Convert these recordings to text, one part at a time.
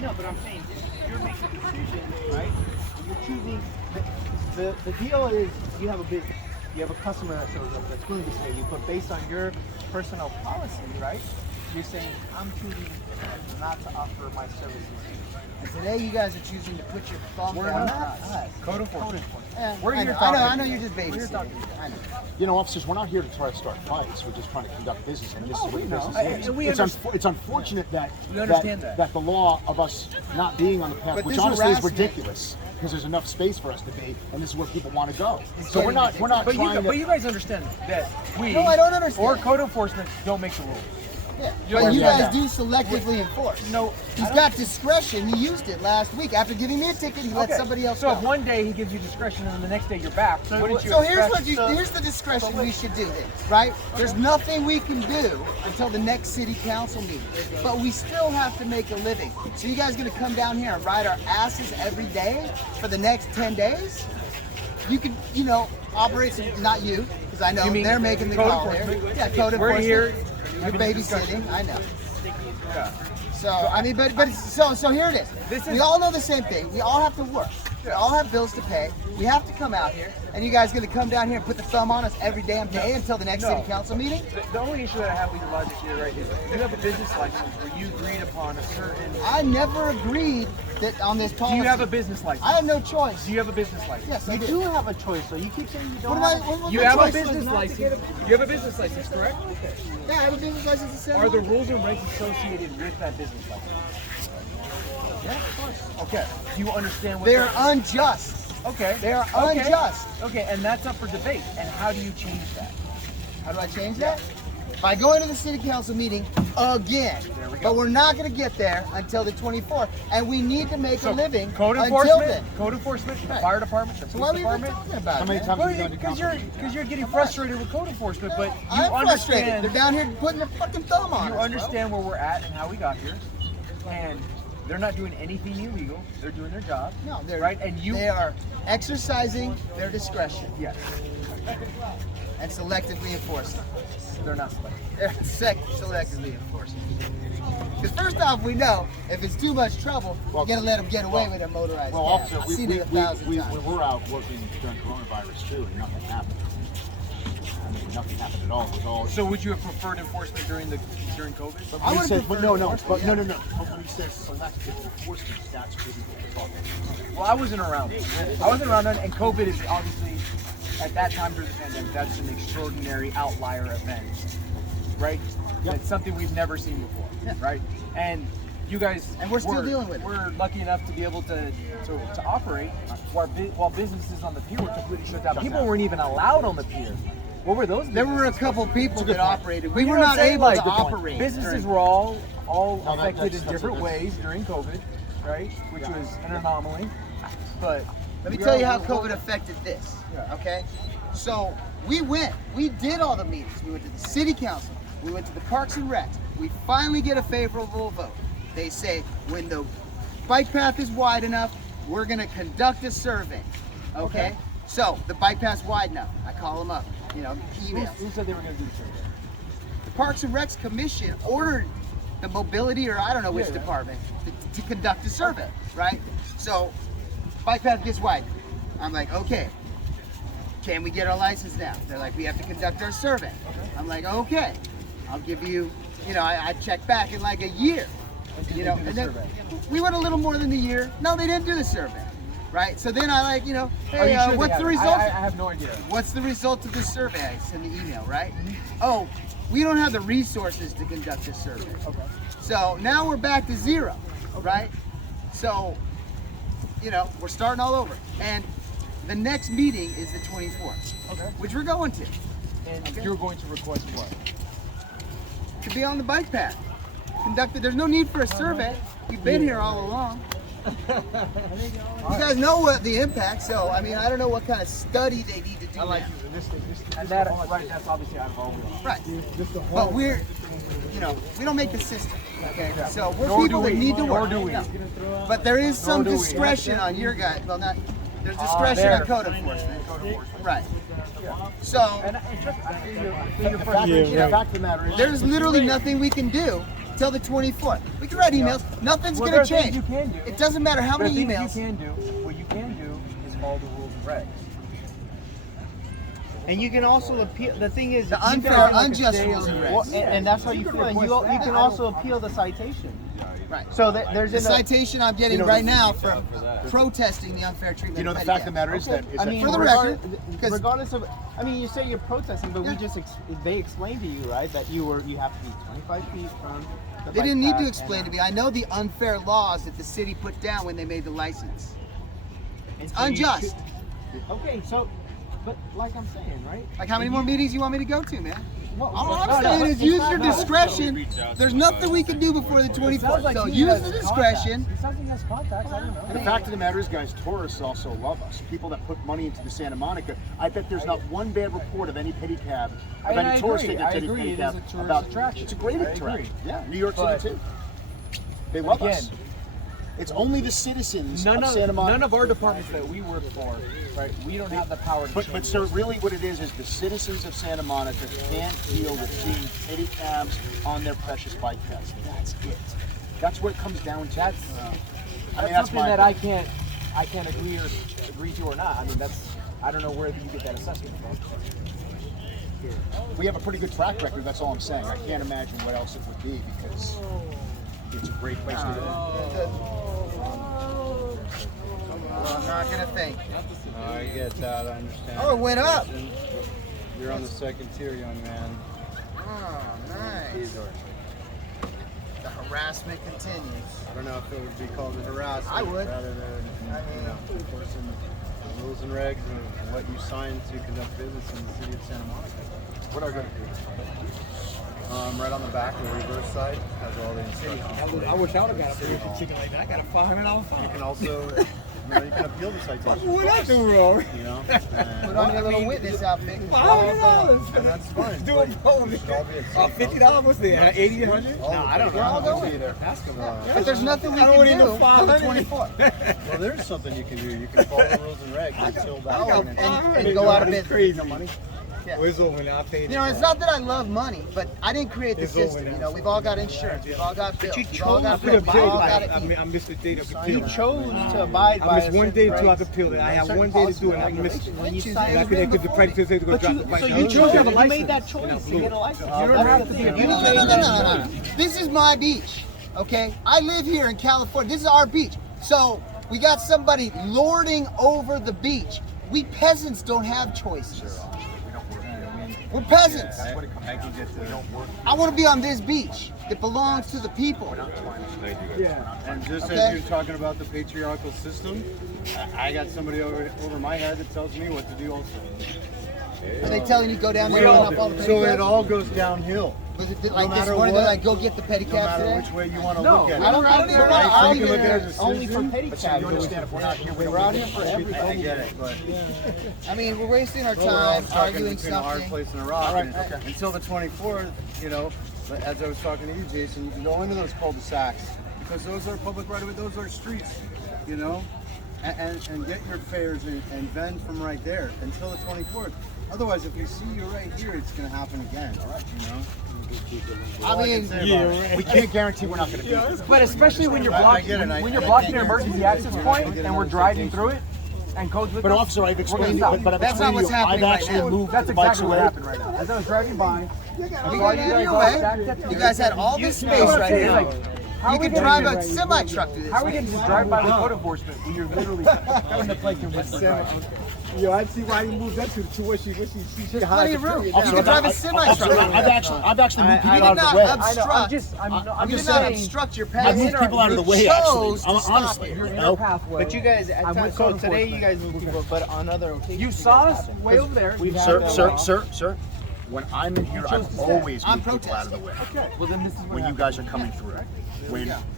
know, but I'm saying you're making a decision, right? You're choosing. The deal is you have a business, you have a customer that shows up that's willing to pay you, but based on your personal policy, right? You're saying I'm choosing not to offer my services. And today you guys are choosing to put your thumb down on us. Code enforcement. I know you're just babysitting. I know. You know, officers, we're not here to try to start fights. We're just trying to conduct business, and this is what business is. It's unfortunate that the law of us not being on the path, which honestly is ridiculous, because there's enough space for us to be, and this is where people want to go. So we're not but trying to. But you guys understand that we I don't understand. or code enforcement don't make the rules. Yeah. But you guys do selectively enforce. No, he's got discretion. He used it last week. After giving me a ticket, he let somebody else go. So if one day he gives you discretion and then the next day you're back, So here's the discretion we should do this, right? There's nothing we can do until the next city council meeting, but we still have to make a living. So you guys gonna come down here and ride our asses every day for the next 10 days? You could, operate some, not you, because I know they're making the call there. Yeah, code enforcement. We're here. You're babysitting, I know. Yeah. So I mean, so here it is. We all know the same thing. We all have to work. We all have bills to pay. We have to come out here, and you guys gonna come down here and put the thumb on us every damn day until the next city council meeting? The only issue that I have with your logic here, right, is you have a business license where you agreed upon a certain. I never agreed that on this policy. Do you have a business license? I have no choice. Do you have a business license? Yes, I you do have a choice. So you keep saying you don't. You have a business license. You have a business license, correct? Yeah, I have a business license. Are the rules and regs associated with that business license? Yeah, of course. Okay. Do you understand what they're unjust? Okay. They are unjust. Okay, and that's up for debate. And how do you change that? How do I change that? By going to the city council meeting again. But we're not going to get there until the 24th, and we need to make a living code until then. Code enforcement, fire department, the police department. Talking about How many times have you gone to Because you're getting frustrated with code enforcement, but I'm frustrated. They're down here putting their fucking thumb on us. You understand where we're at and how we got here, and they're not doing anything illegal. They're doing their job. No, they're right, and they are exercising their discretion. Yes. And selectively enforcing. They're not selective. They're selectively enforcing. Because first off, we know if it's too much trouble, we're gonna let them get away with their motorized cab. Officer, I've seen it 1,000 times. we were out working during coronavirus too, and nothing happened. I mean, nothing happened at all. It was all. So would you have preferred enforcement during COVID? But when he says, no. But when he says selective enforcement, that's what we're talking about. Well, I wasn't around. Then, and COVID is obviously at that time during the pandemic. That's an extraordinary outlier event, right? Yep. It's something we've never seen before, right? And you guys, and we're still dealing with it. We're lucky enough to be able to operate while businesses on the pier were completely shut down. People weren't even allowed on the pier. What were those? There were a couple people that operated. We were not able to operate. Businesses were all affected in different ways during COVID, right? Which was an anomaly. But let me tell you how COVID affected this. Okay, so we did all the meetings. We went to the city council. We went to the Parks and Recs. We finally get a favorable vote. They say when the bike path is wide enough, we're going to conduct a survey. Okay? So the bike path's wide enough. I call them up. Emails. Who said they were going to do the survey? The Parks and Recs Commission ordered the mobility, or I don't know which department, to conduct a survey, right? So bike path gets wide. I'm like, okay. Can we get our license now? They're like, we have to conduct our survey. I'm like, okay. I'll give you, I check back in like a year. And then we went a little more than a year. No, they didn't do the survey, right? So then I like, hey, what's the result? I have no idea. What's the result of the survey? I send the email, right? Oh, we don't have the resources to conduct this survey. Okay. So now we're back to zero, right? So, we're starting all over. And the next meeting is the 24th, which we're going to. And you're going to request what? To be on the bike path. Conducted. There's no need for a survey. We've been here all along. You guys know what the impact, so I mean, I don't know what kind of study they need to do. And that's obviously out of all wheels. Right. But we're, we don't make the system. Okay. So we're people that need to work. No. But there is some discretion on your guys. Well, not. There's discretion on code enforcement. Right. So, the fact of the matter is, there's literally nothing we can do until the 24th. We can write emails. Nothing's Well, going to there are things change. you can do. It doesn't matter how many There are emails. things what you can do is follow the rules and regs. And you can also appeal. The thing is, The you can unfair, already, like, unjust stay rules on and the- regs. well, and that's how you can feel. And request you that. can also appeal the citation. Right. So there's The an citation I'm getting You know, right now from protesting the unfair treatment. You know, of the fact of the pedicabs. matter is that I mean, For the regardless, record, 'cause- regardless of, I mean, you say you're protesting, but Yeah. we just they explained to you, right, that you have to be 25 feet from the They bike didn't need path to explain and, to me. I know the unfair laws that the city put down when they made the license. and It's so you unjust. should- okay, so, but like I'm saying, right? Like how many more meetings you want me to go to, man? Well, All no, I'm no, saying is it's use not- your no, discretion. There's nothing we can do before the 24th. So use the discretion. It sounds like he has contacts. I don't know. And the fact of the matter is, guys, tourists also love us. People that put money into the Santa Monica. I bet there's not one bad report of any pedicab, of And I any tourist agree. taking a I agree. It is a pedicab tourist attraction. It's a great I attraction. agree. Yeah, New York But- City too. They love Again, us. It's only the citizens None of Santa Monica. none of our departments that we work for, right? We don't have the power to But change sir, this. really what it is the citizens of Santa Monica can't deal with seeing pedicabs on their precious bike paths. That's it. That's what it comes down to. That's that's something my that I can't agree to or not. I mean, I don't know where you get that assessment from. We have a pretty good track record, that's all I'm saying. I can't imagine what else it would be because it's a great place to live. Well, I'm not gonna think. I get that, I understand. Oh, it went up. You're on the second tier, young man. Oh, nice. The harassment continues. I don't know if it would be called a harassment. I would. Rather than, enforcing the rules and regs of what you signed to conduct business in the city of Santa Monica. What are we going to do? Right on the back, the reverse side, has all the instructions. I wish I would have got a free chicken like that. I got a $500 fine. You can also, you can appeal the citation. What I do wrong? You know? Put on your little witness outfit. $500. And that's fine. Do it wrong. $50 was there. 80, 100. No, I don't know. all going. Be there. Ask him. But there's nothing we I don't can need do no till the 500. 24th. Well, there's something you can do. You can follow the rules and regs until that Oh, point. and go out of business. Crazy. money. Yeah. Well, it's over now. I paid You know, it's not that I love money, but I didn't create the It's over system. now. You know, we've all got insurance, we've all got bills, you we've all got chose to bills, we've all got I to eat. missed the date of the You appeal. chose to abide by I missed a one certain day until I regs. could appeal it. I had Certain one day to do it, and I policies missed it. When you Choose signed it. Because they could the price says they're going But to drop you, the price. so You you chose chose to have a you license. made that choice to get a license. You don't have to be a No, no, no, no, no, no. This is my beach, okay? I live here in California. This is our beach. So we got somebody lording over the beach. We peasants don't have choices. We're peasants. I can get to I want to be on this beach that belongs to the people. Yeah. And just Okay. as you're talking about the patriarchal system, I got somebody over my head that tells me what to do also. Are they telling you to go down there and run up all the So it pedicabs? all goes downhill. Was it like no this matter morning? what, They're like, go get the No pedicabs matter today? which way you want to No, look at it. I don't even know. Right, I so don't you can even look at it as a Only for citizen, But so you pedicabs. understand if we're not here, We're out here for everything. I get it, but I mean, we're wasting our we're all time stuck in arguing between a hard something. place and a rock. All right, and okay. Until the 24th, you know, but as I was talking to you, Jason, you can go into those cul-de-sacs because those are public right of way, those are streets, you know, and get your fares and vend from right there until the 24th. Otherwise, if we see you right here, it's going to happen again, you know? I mean, we can't guarantee we're not going to be here. But especially when you're I blocking, get it. when you're I blocking can't an emergency guarantee access you're point gonna get and we're another driving citation. through it and codes with But us, officer, I've we're gonna explained, stop. but I've That's not explained to what's you, I've happening right actually now. moved That's the bikes exactly what away. happened right now. As I was driving by, we got it in your way. You guys had all this space That's what I'm right saying, here. like, how You are we can gonna drive get- a semi truck through this. How are we going to just drive by the code enforcement when you're literally in the place you're with? Yo, I see why he moved that to what she There's plenty of room. You can drive a semi Officer, truck. I've actually moved people You out did of the not way. I know, obstruct. I'm You just did not saying, obstruct your I've moved path. people out of the way, You actually. chose to stop Honestly, it. you're you in a know? pathway. But you guys, at I'm times, with so code today you enforcement. guys move people, but on other occasions You saw us haven't. way over there. We've had Sir, when I'm in here, I've always I'm moved people out of the protesting. way. Well, then this is what When you happened. guys are coming through.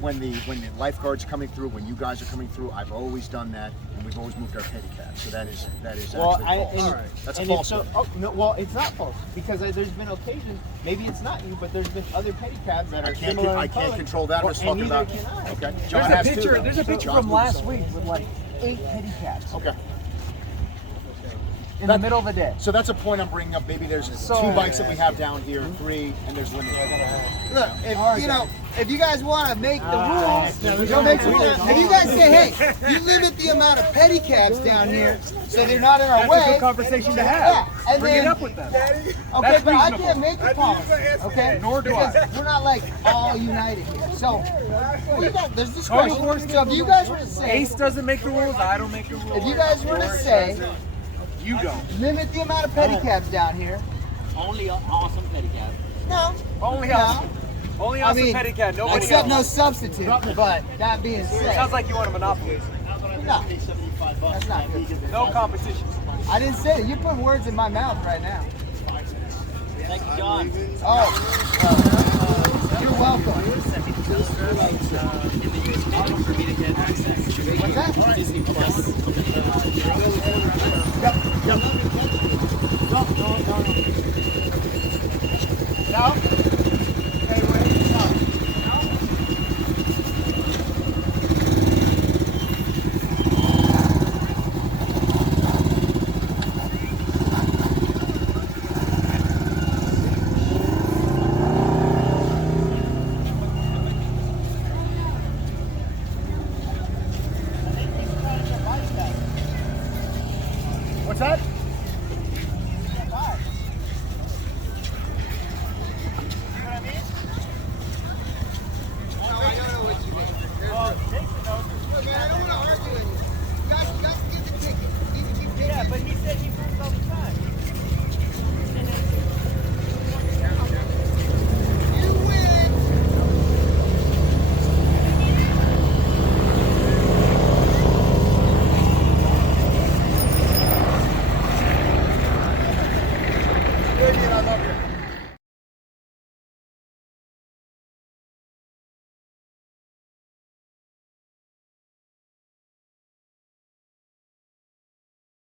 When the lifeguards are coming through, when you guys are coming through, I've always done that, and we've always moved our pedicabs. So that is Well, actually false. That's and false. It's no, well, it's not false because there's been occasions. Maybe it's not you, but there's been other pedicabs that are similar. I in can't color. control that. I'm just And talking neither about. can I. Okay. John There's a has picture. two. There's a picture from last week with like 8 pedicabs Okay. in the middle of the day. So that's a point I'm bringing up. Maybe there's 2 bikes that we have down here, 3, and there's limited. Look, if, you know, if you guys want to make the rules, you'll make some rules. If you guys say, hey, you limit the amount of pedicabs down here so they're not in our way. That's a good conversation to have. Yeah, and Bring then, it up with them. Okay, That's but I reasonable. can't make the policy. Okay, Nor do because I. we're not like all united here. So there's discretion. So if you guys were to say, Ace doesn't make the rules, I don't make the rules. if you guys were to say, You don't. limit the amount of pedicabs down here. Only awesome pedicab. No. Only No. us. Only I us mean, and Pedicab, nobody except no else. substitute. But that being said, Sounds like you want a monopoly. no, that's not good. No competition. I didn't say it. You put words in my mouth right now. Thank you, John. Oh, you're welcome. What's that? Disney Plus. Yep. No.